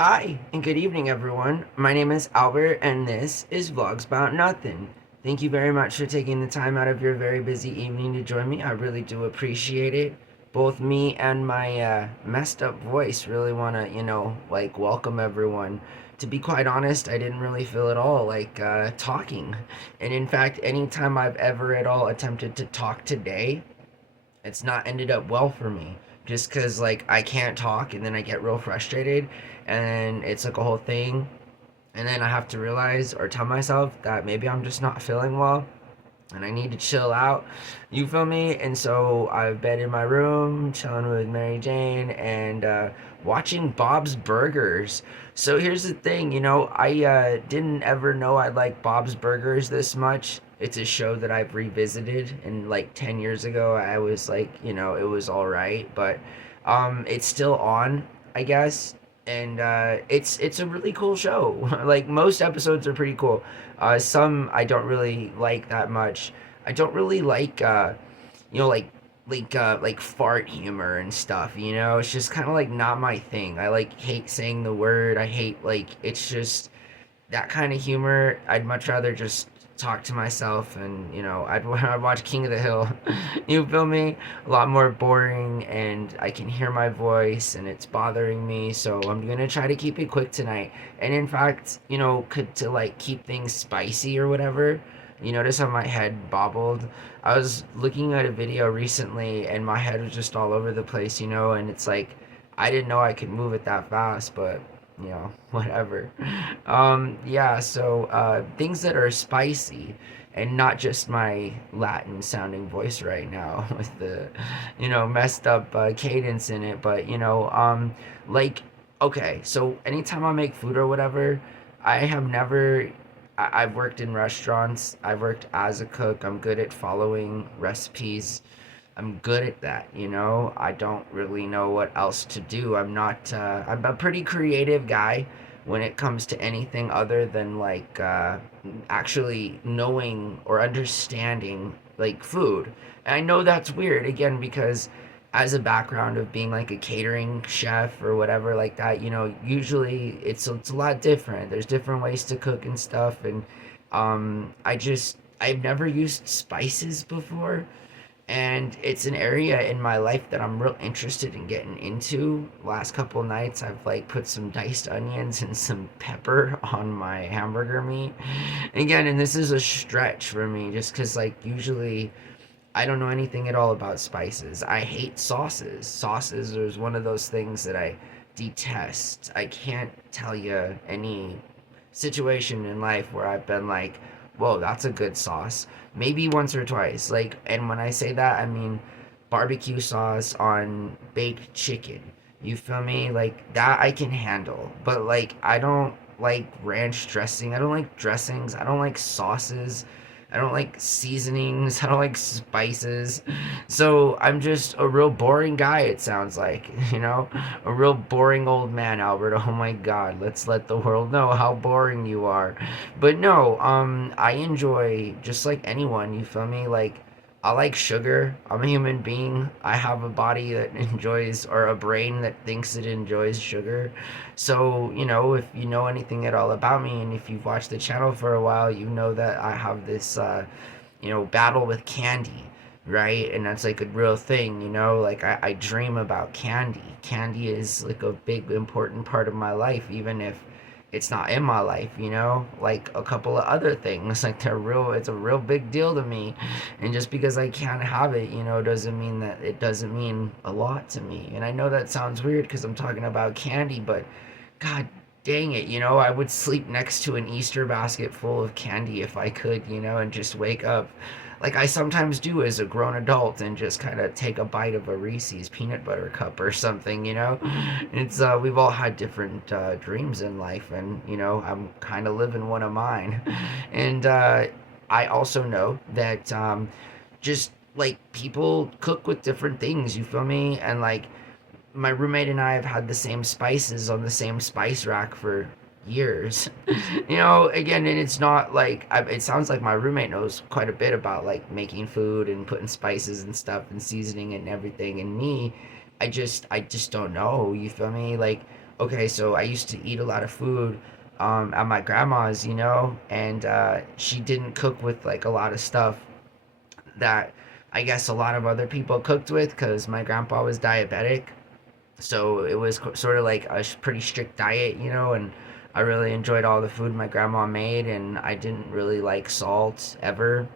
Hi, and good evening, everyone. My name is Albert, and this is Vlogs About Nothing. Thank you very much for taking the time out of your very busy evening to join me. I really do appreciate it. Both me and my messed up voice really want to, welcome everyone. To be quite honest, I didn't really feel at all like talking. And in fact, anytime I've ever at all attempted to talk today, it's not ended up well for me just because like I can't talk and then I get real frustrated and it's like a whole thing, and then I have to realize or tell myself that maybe I'm just not feeling well and I need to chill out. You feel me? And so I've been in my room chilling with Mary Jane and watching Bob's Burgers. So here's the thing, I didn't ever know I like Bob's Burgers this much. It's a show that I've revisited, and like 10 years ago, I was like, it was all right, but it's still on, I guess. And it's a really cool show. Like most episodes are pretty cool. Some I don't really like that much. I don't really like you know like like fart humor and stuff. It's just kind of like not my thing. I like hate saying the word. I hate like it's just that kind of humor. I'd much rather just talk to myself and I'd watch King of the Hill. You feel me? A lot more boring, and I can hear my voice and it's bothering me, so I'm gonna try to keep it quick tonight. And in fact, could to like keep things spicy or whatever, you notice how my head bobbled. I was looking at a video recently and my head was just all over the place, and it's like I didn't know I could move it that fast, but whatever. Yeah, so things that are spicy and not just my Latin sounding voice right now with the, messed up cadence in it, but, like, okay, so anytime I make food or whatever, I have never. I've worked in restaurants. I've worked as a cook. I'm good at following recipes. I'm good at that. I don't really know what else to do. I'm a pretty creative guy when it comes to anything other than like actually knowing or understanding like food. And I know that's weird again because as a background of being like a catering chef or whatever like that, usually it's a lot different. There's different ways to cook and stuff, and I've never used spices before, and it's an area in my life that I'm real interested in getting into. Last couple nights, I've like put some diced onions and some pepper on my hamburger meat. Again, and this is a stretch for me, just because like usually I don't know anything at all about spices. I hate sauces. Sauces is one of those things that I detest. I can't tell you any situation in life where I've been like, whoa, that's a good sauce. Maybe once or twice. Like, and when I say that, I mean barbecue sauce on baked chicken. You feel me? Like, that I can handle. But, like, I don't like ranch dressing. I don't like dressings. I don't like sauces. I don't like seasonings. I don't like spices. So I'm just a real boring guy, it sounds like, A real boring old man, Albert. Oh my god, let's let the world know how boring you are. But no, I enjoy just like anyone, you feel me? Like, I like sugar. I'm a human being. I have a body that enjoys, or a brain that thinks it enjoys sugar. So, if you know anything at all about me, and if you've watched the channel for a while, you know that I have this, battle with candy, right? And that's like a real thing, Like, I dream about candy. Candy is like a big, important part of my life, even if it's not in my life, like a couple of other things. Like, it's a real big deal to me. And just because I can't have it, doesn't mean that it doesn't mean a lot to me. And I know that sounds weird because I'm talking about candy, but god dang it, I would sleep next to an Easter basket full of candy if I could, and just wake up like I sometimes do as a grown adult and just kind of take a bite of a Reese's peanut butter cup or something. It's we've all had different dreams in life, and I'm kind of living one of mine. And I also know that just like people cook with different things, you feel me? And like my roommate and I have had the same spices on the same spice rack for years. Again, and it's not like it sounds like my roommate knows quite a bit about like making food and putting spices and stuff and seasoning and everything. And me, I just don't know. You feel me? Like okay, so I used to eat a lot of food at my grandma's, and she didn't cook with like a lot of stuff that I guess a lot of other people cooked with because my grandpa was diabetic. So it was sort of like a pretty strict diet, and I really enjoyed all the food my grandma made, and I didn't really like salt ever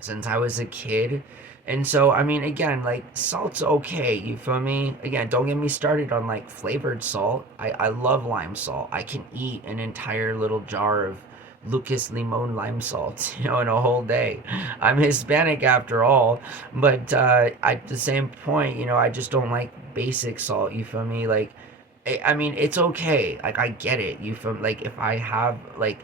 since I was a kid. And so, I mean, again, like, salt's okay, you feel me? Again, don't get me started on like flavored salt. I love lime salt. I can eat an entire little jar of Lucas Limon lime salt, in a whole day. I'm Hispanic after all, but at the same point, I just don't like basic salt, you feel me? Like, I mean, it's okay. Like, I get it. You feel like if I have like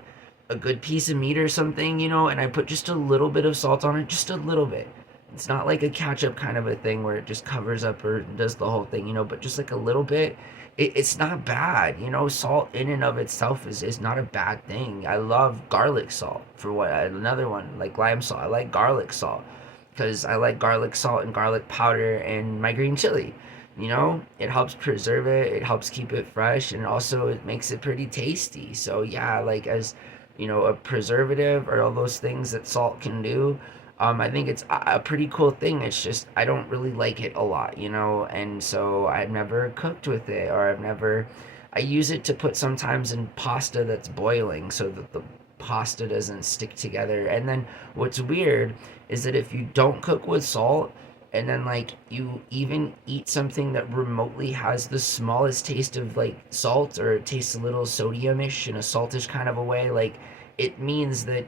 a good piece of meat or something, and I put just a little bit of salt on it, just a little bit. It's not like a ketchup kind of a thing where it just covers up or does the whole thing, but just like a little bit. It's not bad, Salt in and of itself is not a bad thing. I love garlic salt for what another one like lime salt. I like garlic salt because I like garlic salt and garlic powder and my green chili. It helps preserve it, it helps keep it fresh, and also it makes it pretty tasty. So yeah, like as a preservative or all those things that salt can do. I think it's a pretty cool thing. It's just I don't really like it a lot, and so I've never cooked with it, or I use it to put sometimes in pasta that's boiling so that the pasta doesn't stick together. And then what's weird is that if you don't cook with salt, and then like you even eat something that remotely has the smallest taste of like salt, or it tastes a little sodiumish in a saltish kind of a way, like it means that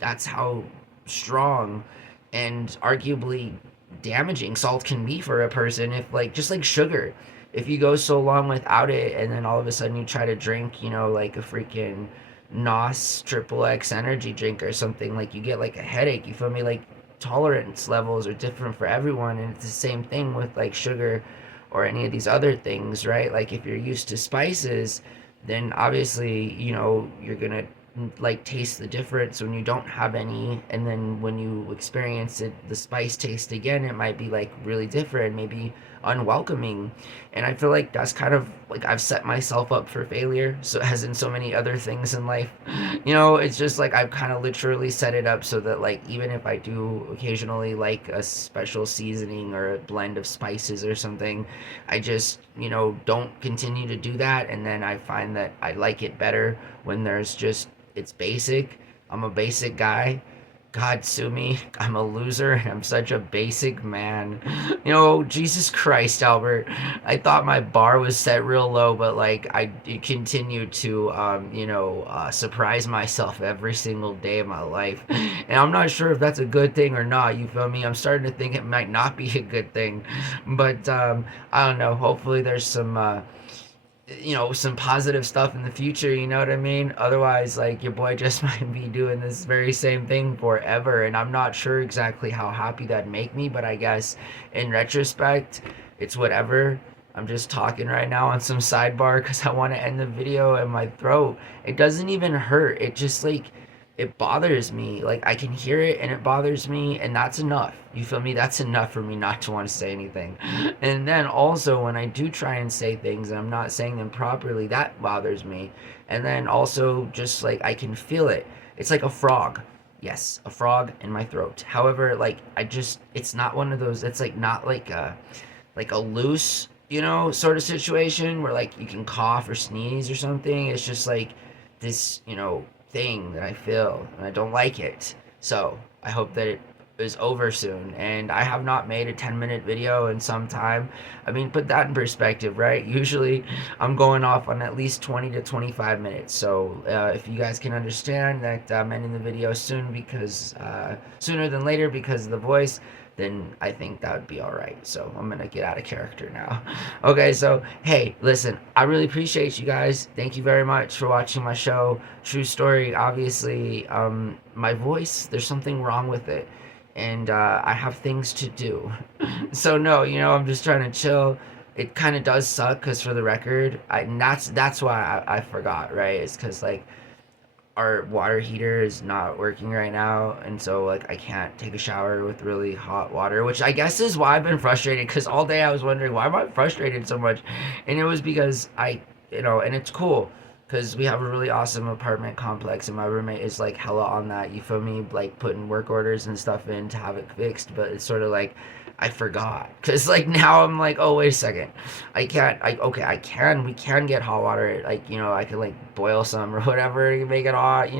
that's how strong and arguably damaging salt can be for a person. If like just like sugar, if you go so long without it and then all of a sudden you try to drink, like a freaking NOS triple X energy drink or something, like you get like a headache, you feel me? Like tolerance levels are different for everyone, and it's the same thing with like sugar or any of these other things, right? Like if you're used to spices, then obviously you're gonna like taste the difference when you don't have any, and then when you experience it, the spice taste again, it might be like really different, maybe unwelcoming. And I feel like that's kind of like I've set myself up for failure, so as in so many other things in life. It's just like I've kind of literally set it up so that like even if I do occasionally like a special seasoning or a blend of spices or something, I just don't continue to do that, and then I find that I like it better when there's just it's basic. I'm a basic guy. God sue me. I'm a loser and I'm such a basic man. Jesus Christ, Albert. I thought my bar was set real low, but like I continue to, surprise myself every single day of my life. And I'm not sure if that's a good thing or not. You feel me? I'm starting to think it might not be a good thing. But I don't know. Hopefully there's some positive stuff in the future, you know what I mean? Otherwise, like, your boy just might be doing this very same thing forever, and I'm not sure exactly how happy that'd make me, but I guess in retrospect, it's whatever. I'm just talking right now on some sidebar because I want to end the video in my throat. It doesn't even hurt. It just, like, it bothers me. Like, I can hear it and it bothers me, and that's enough. You feel me? That's enough for me not to want to say anything. And then also, when I do try and say things and I'm not saying them properly, that bothers me. And then also, just like I can feel it. It's like a frog. Yes, a frog in my throat. However, like, it's not one of those, it's like not like a loose, sort of situation where like you can cough or sneeze or something. It's just like this, thing that I feel, and I don't like it. So I hope that it is over soon. And I have not made a 10-minute video in some time. I mean, put that in perspective, right? Usually I'm going off on at least 20 to 25 minutes. So if you guys can understand that I'm ending the video soon, because sooner than later, because of the voice, then I think that would be all right. So I'm gonna get out of character now. Okay, so hey, listen, I really appreciate you guys. Thank you very much for watching my show. True story. Obviously, my voice, there's something wrong with it, and I have things to do. So no, I'm just trying to chill. It kind of does suck, because for the record, and that's why I forgot, right? It's because like our water heater is not working right now, and so like I can't take a shower with really hot water, which I guess is why I've been frustrated, because all day I was wondering why am I frustrated so much, and it was because I and it's cool because we have a really awesome apartment complex, and my roommate is like hella on that. You feel me? Like putting work orders and stuff in to have it fixed, but it's sort of like I forgot because like now I'm like, oh wait a second, I can't. Okay, I can. We can get hot water. Like I could like boil some or whatever to make it hot.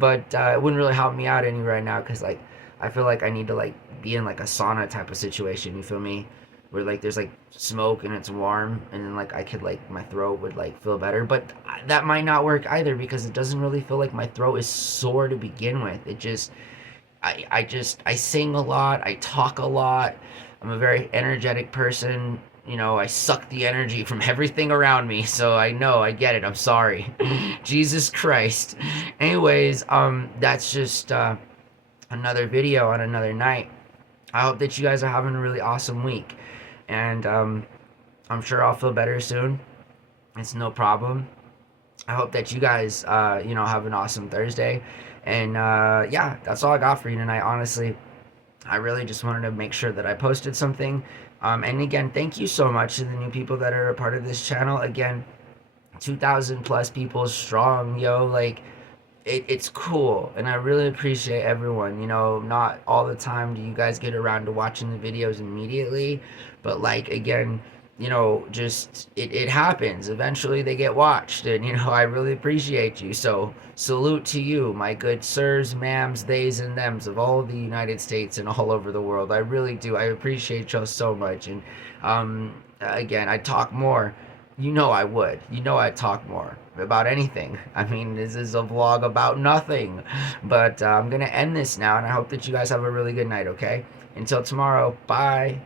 But it wouldn't really help me out any right now because like I feel like I need to like be in like a sauna type of situation. You feel me? Where like there's like smoke and it's warm, and then like I could like my throat would like feel better, but that might not work either because it doesn't really feel like my throat is sore to begin with. It just I sing a lot, I talk a lot, I'm a very energetic person. I suck the energy from everything around me, so I know, I get it, I'm sorry. Jesus Christ. Anyways, that's just another video on another night. I hope that you guys are having a really awesome week, and I'm sure I'll feel better soon. It's no problem. I hope that you guys, have an awesome Thursday. And yeah, that's all I got for you tonight. Honestly, I really just wanted to make sure that I posted something. And again, thank you so much to the new people that are a part of this channel. Again, 2,000 plus people strong, yo. Like, it's cool, and I really appreciate everyone. Not all the time do you guys get around to watching the videos immediately, but like again, just it happens. Eventually they get watched, and I really appreciate you. So salute to you, my good sirs, ma'ams, theys, and thems of all the United States and all over the world. I really do. I appreciate y'all so much, and again, I talk more. I would. I'd talk more about anything. I mean, this is a vlog about nothing. But I'm going to end this now, and I hope that you guys have a really good night, okay? Until tomorrow, bye.